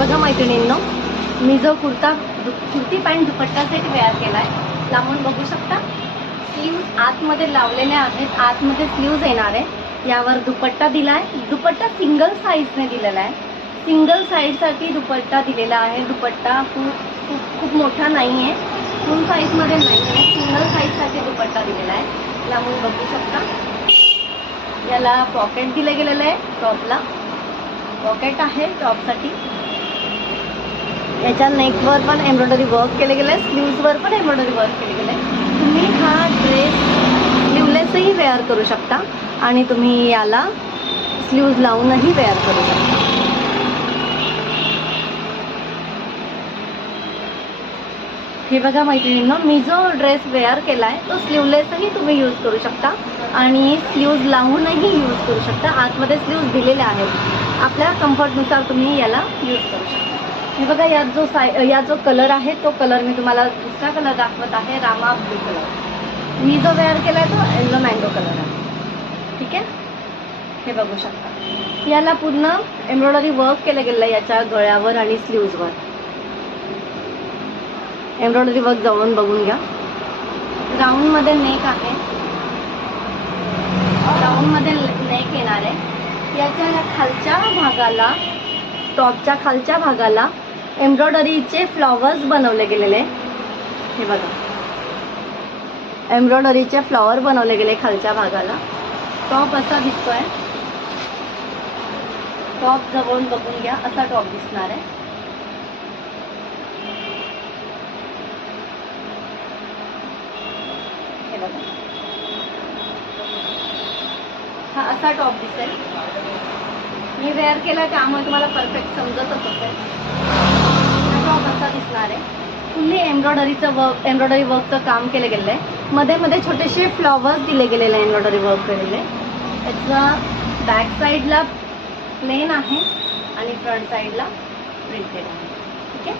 बघा मैत्रिणींनो, मी जो कुर्ती पॅन्ट दुपट्टा सेट वेअर केला आहे, लांबून बघू शकता. स्लीव्ज आतमध्ये लावलेले आहेत, आतमध्ये स्लीव्ज येणार आहे. यावर दुपट्टा दिला आहे. दुपट्टा सिंगल साईजने दिलेला आहे. सिंगल साईडसाठी दुपट्टा दिलेला आहे. दुपट्टा खूप मोठा नाही आहे, फुल साईजमध्ये नाही आहे, सिंगल साईजसाठी दुपट्टा दिलेला आहे. लांबून बघू शकता. याला पॉकेट दिले गेलेलं आहे. टॉपला पॉकेट आहे टॉपसाठी. याच्या नेकवर पण एम्ब्रॉयडरी वर्क केले गेलं आहे, स्लीव्जवर पण एम्ब्रॉयडरी वर्क केले गेलं आहे. तुम्ही हा ड्रेस स्लीवलेसही वेअर करू शकता आणि तुम्ही याला स्लीव्ज लावूनही वेअर करू शकता. हे बघा मैत्रिणींनो, मी जो ड्रेस वेअर केला आहे तो स्लीवलेसही तुम्ही यूज करू शकता आणि स्लीव्ज लावूनही यूज करू शकता. आतमध्ये स्लीव्ज दिलेले आहेत. आपल्या कम्फर्टनुसार तुम्ही याला यूज करू शकता. हे बघा, यात जो कलर आहे तो कलर मी तुम्हाला दुसरा कलर दाखवत आहे, रामा ब्लू कलर. मी जो वेअर केला आहे तो येलो मँगो कलर आहे. ठीक आहे, हे बघू शकता. याला पूर्ण एम्ब्रॉयडरी वर्क केलं गेलं आहे याच्या गळ्यावर आणि स्लीव्जवर. एम्ब्रॉयडरी वर्क जवळून बघून घ्या. राऊंडमध्ये नेक आहे, राऊंडमध्ये नेक येणार आहे. याच्या खालच्या भागाला, टॉपच्या खालच्या भागाला एम्ब्रॉयडरीचे फ्लॉवर्स बनवले गेलेले. हे बघा, एम्ब्रॉयडरीचे फ्लॉवर बनवले गेले खालच्या भागाला. टॉप असा दिसतोय. टॉप जवळून बघून घ्या, असा टॉप दिसणार आहे. हे बघा, हा असा टॉप दिसेल. मी वेअर केला त्यामुळे तुम्हाला परफेक्ट समजतच असेल. टॉप असा दिसणार आहे. फुल्ली एम्ब्रॉयडरी वर्कचं काम केलं गेलं आहे. मध्ये मध्ये छोटेसे फ्लॉवर्स दिले गेलेले आहे, एम्ब्रॉयडरी वर्क केलेले. याचा बॅक साईडला प्लेन आहे आणि फ्रंट साईडला प्रिंटेड आहे. ठीक आहे,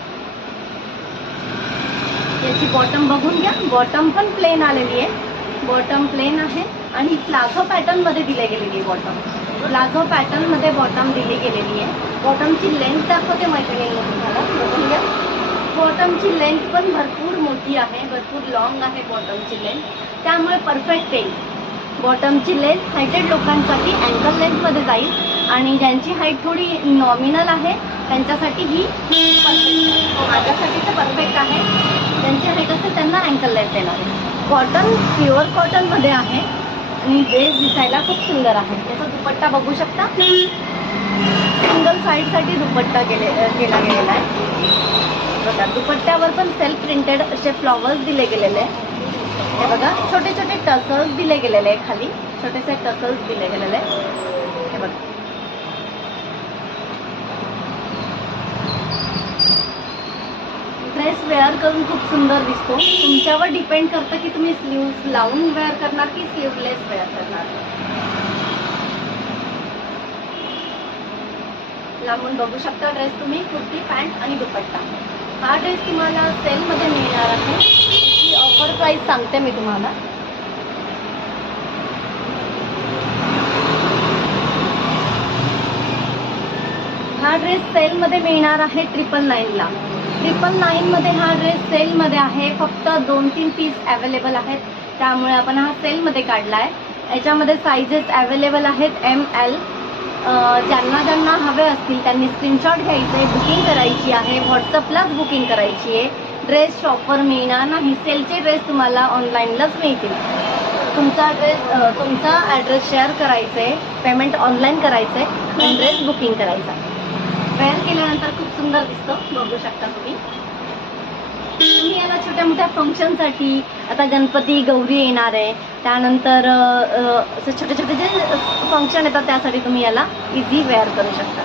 याची बॉटम बघून घ्या. बॉटम पण प्लेन आलेली आहे. बॉटम प्लेन आहे आणि प्लाझो पॅटर्न मध्ये दिली गेलेली बॉटम. प्लाझो पॅटर्न मध्ये बॉटम दिली गेलेली आहे. बॉटमची लेंथ दाखवते मैत्रिणींना तुम्हाला, बघून घ्या. बॉटमची लेंथ पण भरपूर मोठी आहे, भरपूर लॉंग आहे बॉटमची लेंथ, त्यामुळे परफेक्ट येईल. बॉटमची लेंथ हायटेड लोकांसाठी अँकल लेंथमध्ये जाईल आणि ज्यांची हाईट थोडी नॉमिनल आहे त्यांच्यासाठी ही परफेक्ट. माझ्यासाठी तर परफेक्ट आहे. ज्यांची हाईट असेल त्यांना अँकल लेंथ येणार आहे. कॉटन प्युअर कॉटनमध्ये आहे आणि ड्रेस दिसायला खूप सुंदर आहे. त्याचा दुपट्टा बघू शकता. सिंगल साईडसाठी दुपट्टा केला गेलेला आहे. बघा, दुपट्ट्यावर पण सेल्फ प्रिंटेड असे फ्लॉवर्स दिले गेलेले आहे. हे बघा, छोटे छोटे टसल्स दिले गेलेले आहे. खाली छोटेसे टसल्स दिले गेलेले आहे. हे बघा, ड्रेस वेअर करून खूप सुंदर दिसतो. तुमच्यावर डिपेंड करतं की तुम्ही स्लीव्ज लावून वेअर करणार की स्लीवलेस वेअर करणार. लांबून बघू शकता ड्रेस तुम्ही. कुर्ती पॅन्ट आणि दुपट्टा. हा ड्रेस तुम्हाला सेलमध्ये मिळणार आहे. ही ऑफर प्राइस सांगते मी तुम्हाला. हा ड्रेस सेलमध्ये मिळणार आहे 999ला. 999मध्ये हा ड्रेस सेलमध्ये आहे. फक्त 2-3 पीस अवेलेबल आहेत, त्यामुळे आपण हा सेलमध्ये काढला आहे. याच्यामध्ये साईजेस अवेलेबल आहेत ML. ज्यांना हवे असतील त्यांनी स्क्रीनशॉट घ्यायचे, बुकिंग करायची आहे. व्हॉट्सअपलाच बुकिंग करायची आहे. ड्रेस शॉपवर मिळणार नाही. सेलचे ड्रेस तुम्हाला ऑनलाईनलाच मिळतील. तुमचा ॲड्रेस शेअर करायचं आहे, पेमेंट ऑनलाईन करायचं आहे आणि ड्रेस बुकिंग करायचा. वेअर केल्यानंतर खूप सुंदर दिसतो, बघू शकता तुम्ही. तुम्ही याला छोट्या मोठ्या फंक्शनसाठी, आता गणपती गौरी येणार आहे, त्यानंतर असे छोटे छोटे जे फंक्शन येतात त्यासाठी तुम्ही याला इझी वेअर करू शकता.